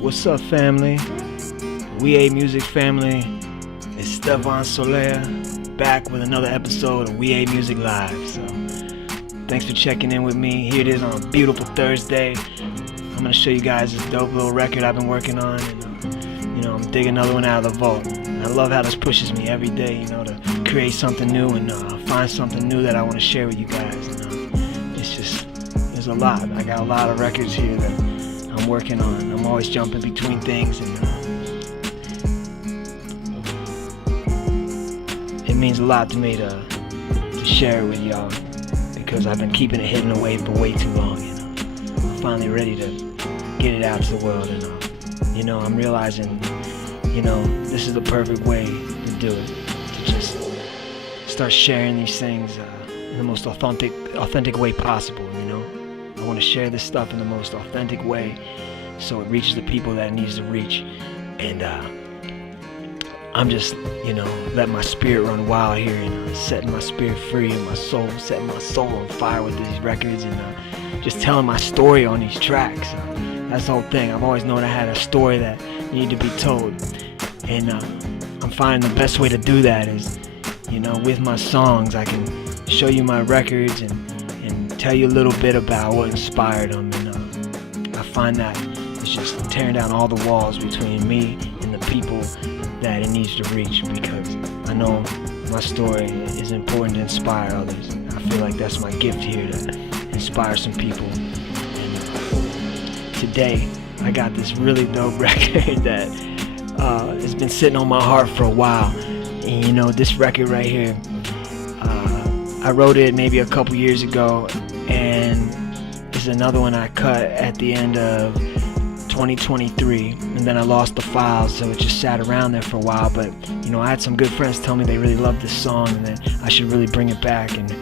What's up, family? Weaid Music family. It's Stefan Solea back with another episode of Weaid Music Live. So, thanks for checking in with me. Here it is on a beautiful Thursday. I'm gonna show you guys this dope little record I've been working on. And, I'm digging another one out of the vault. And I love how this pushes me every day, to create something new and find something new that I want to share with you guys. And, there's a lot. I got a lot of records here that I'm working on. I'm always jumping between things, and it means a lot to me to share it with y'all, because I've been keeping it hidden away for way too long. I'm finally ready to get it out to the world, and I'm realizing, this is the perfect way to do it, to just start sharing these things in the most authentic way possible. I want to share this stuff in the most authentic way so it reaches the people that it needs to reach. And I'm just, letting my spirit run wild here, and setting my spirit free and my soul, setting my soul on fire with these records, and just telling my story on these tracks. That's the whole thing. I've always known I had a story that needed to be told. And I'm finding the best way to do that is, with my songs, I can show you my records and tell you a little bit about what inspired them. And I find that it's just tearing down all the walls between me and the people that it needs to reach, because I know my story is important to inspire others. I feel like that's my gift here, to inspire some people. And today I got this really dope record that has been sitting on my heart for a while. And this record right here, I wrote it maybe a couple years ago, and it's another one I cut at the end of 2023, and then I lost the files, so it just sat around there for a while. But I had some good friends tell me they really loved this song and that I should really bring it back. And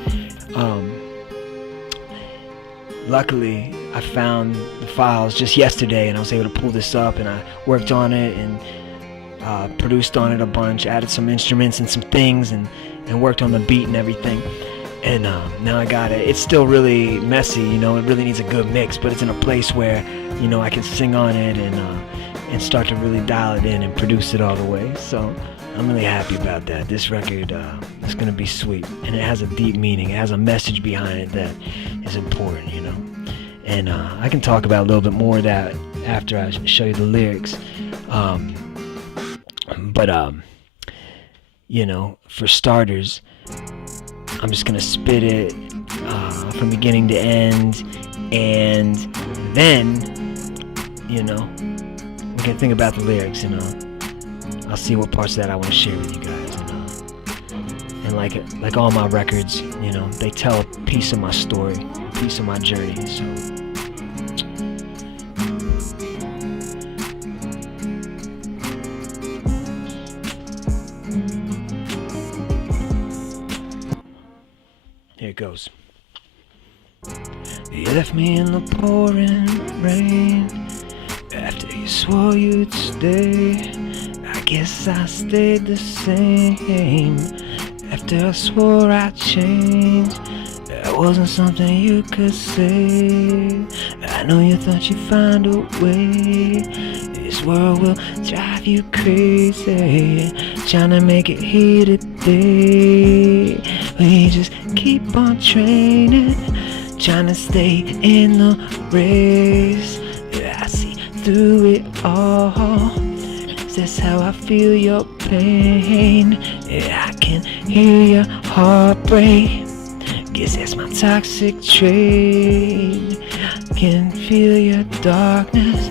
luckily I found the files just yesterday, and I was able to pull this up, and I worked on it and produced on it a bunch, added some instruments and some things, and worked on the beat and everything. And now I got it. It's still really messy, it really needs a good mix, but it's in a place where I can sing on it and start to really dial it in and produce it all the way. So I'm really happy about that. This record is gonna be sweet, and it has a deep meaning. It has a message behind it that is important, and I can talk about a little bit more of that after I show you the lyrics. But for starters, I'm just gonna spit it from beginning to end, and then we can think about the lyrics, and I'll see what parts of that I want to share with you guys. And like all my records, they tell a piece of my story, a piece of my journey. So here it goes. You left me in the pouring rain after you swore you'd stay. I guess I stayed the same after I swore I'd change. That wasn't something you could say. I know you thought you'd find a way. This world will drive you crazy, trying to make it here today. We just keep on training, trying to stay in the race. I see through it all. That's how I feel your pain. I can hear your heart break. Guess that's my toxic trait. Can feel your darkness.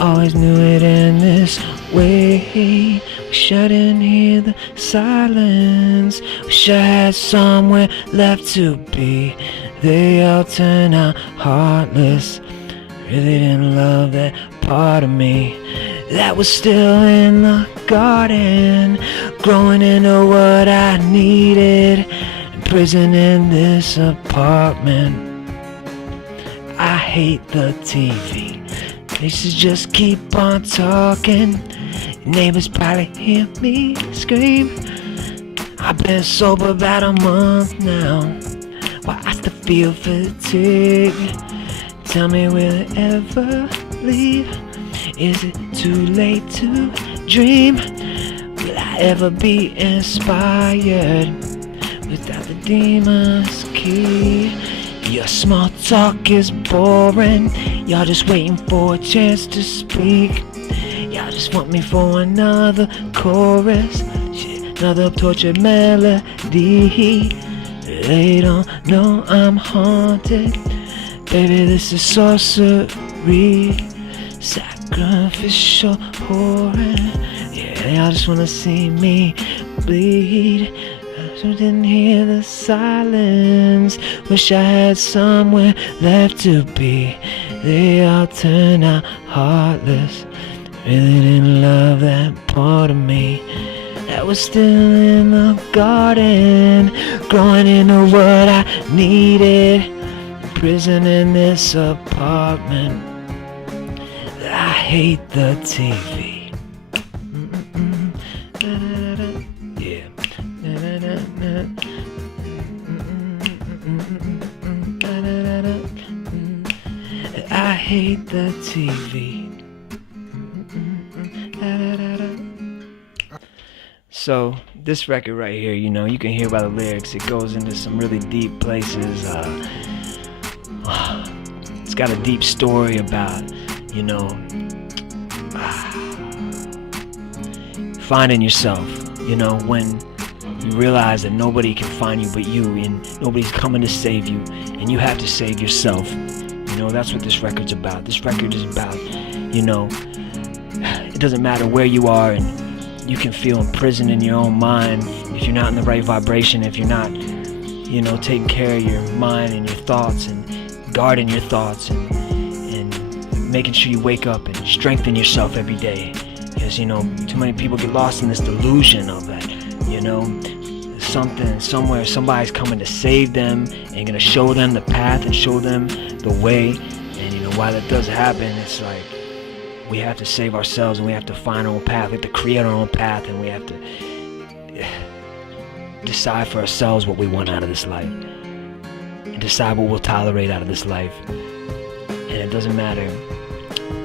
Always knew it in this way. Wish I didn't hear the silence. Wish I had somewhere left to be. They all turn out heartless. Really didn't love that part of me that was still in the garden, growing into what I needed. Prison in this apartment. I hate the TV. They should just keep on talking. Neighbors probably hear me scream. I've been sober about a month now, but I still feel fatigue. Tell me, will it ever leave? Is it too late to dream? Will I ever be inspired without the demon's key? Your small talk is boring. Y'all just waiting for a chance to speak. Y'all just want me for another chorus, shit, another tortured melody. They don't know I'm haunted. Baby, this is sorcery, sacrificial whoring. Yeah, y'all just wanna see me bleed. I didn't hear the silence. Wish I had somewhere left to be. They all turned out heartless. Really didn't love that part of me that was still in the garden, growing into what I needed. Prison in this apartment. I hate the TV. Yeah. I hate the TV. So this record right here, you know, you can hear by the lyrics, it goes into some really deep places. It's got a deep story about, you know, finding yourself, you know, when you realize that nobody can find you but you, and nobody's coming to save you, and you have to save yourself. You know, that's what this record's about. This record is about, you know, it doesn't matter where you are, and you can feel imprisoned in your own mind if you're not in the right vibration, if you're not, you know, taking care of your mind and your thoughts and guarding your thoughts and making sure you wake up and strengthen yourself every day. Because, you know, too many people get lost in this delusion of that, you know, something, somewhere, somebody's coming to save them and gonna show them the path and show them the way. And, you know, while that does happen, it's like, we have to save ourselves, and we have to find our own path. We have to create our own path, and we have to decide for ourselves what we want out of this life, and decide what we'll tolerate out of this life. And it doesn't matter.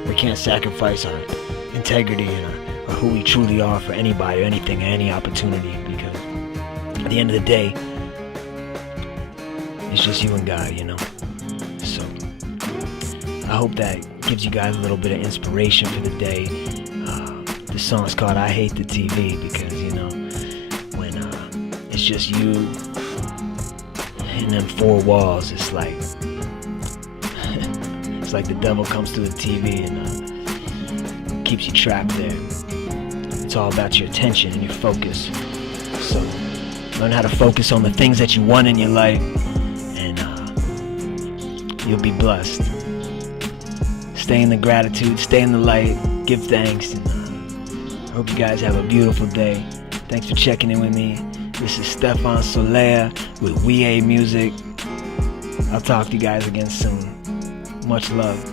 We can't sacrifice our integrity and or who we truly are for anybody or anything or any opportunity, because at the end of the day, it's just you and God, you know. So I hope that gives you guys a little bit of inspiration for the day. This song is called I Hate the TV, because, you know, when it's just you in them four walls, it's like it's like the devil comes through the TV and keeps you trapped there. It's all about your attention and your focus. So learn how to focus on the things that you want in your life, and you'll be blessed. Stay in the gratitude, stay in the light, give thanks, and I hope you guys have a beautiful day. Thanks for checking in with me. This is Stefan Solea with Weaid Music. I'll talk to you guys again soon. Much love.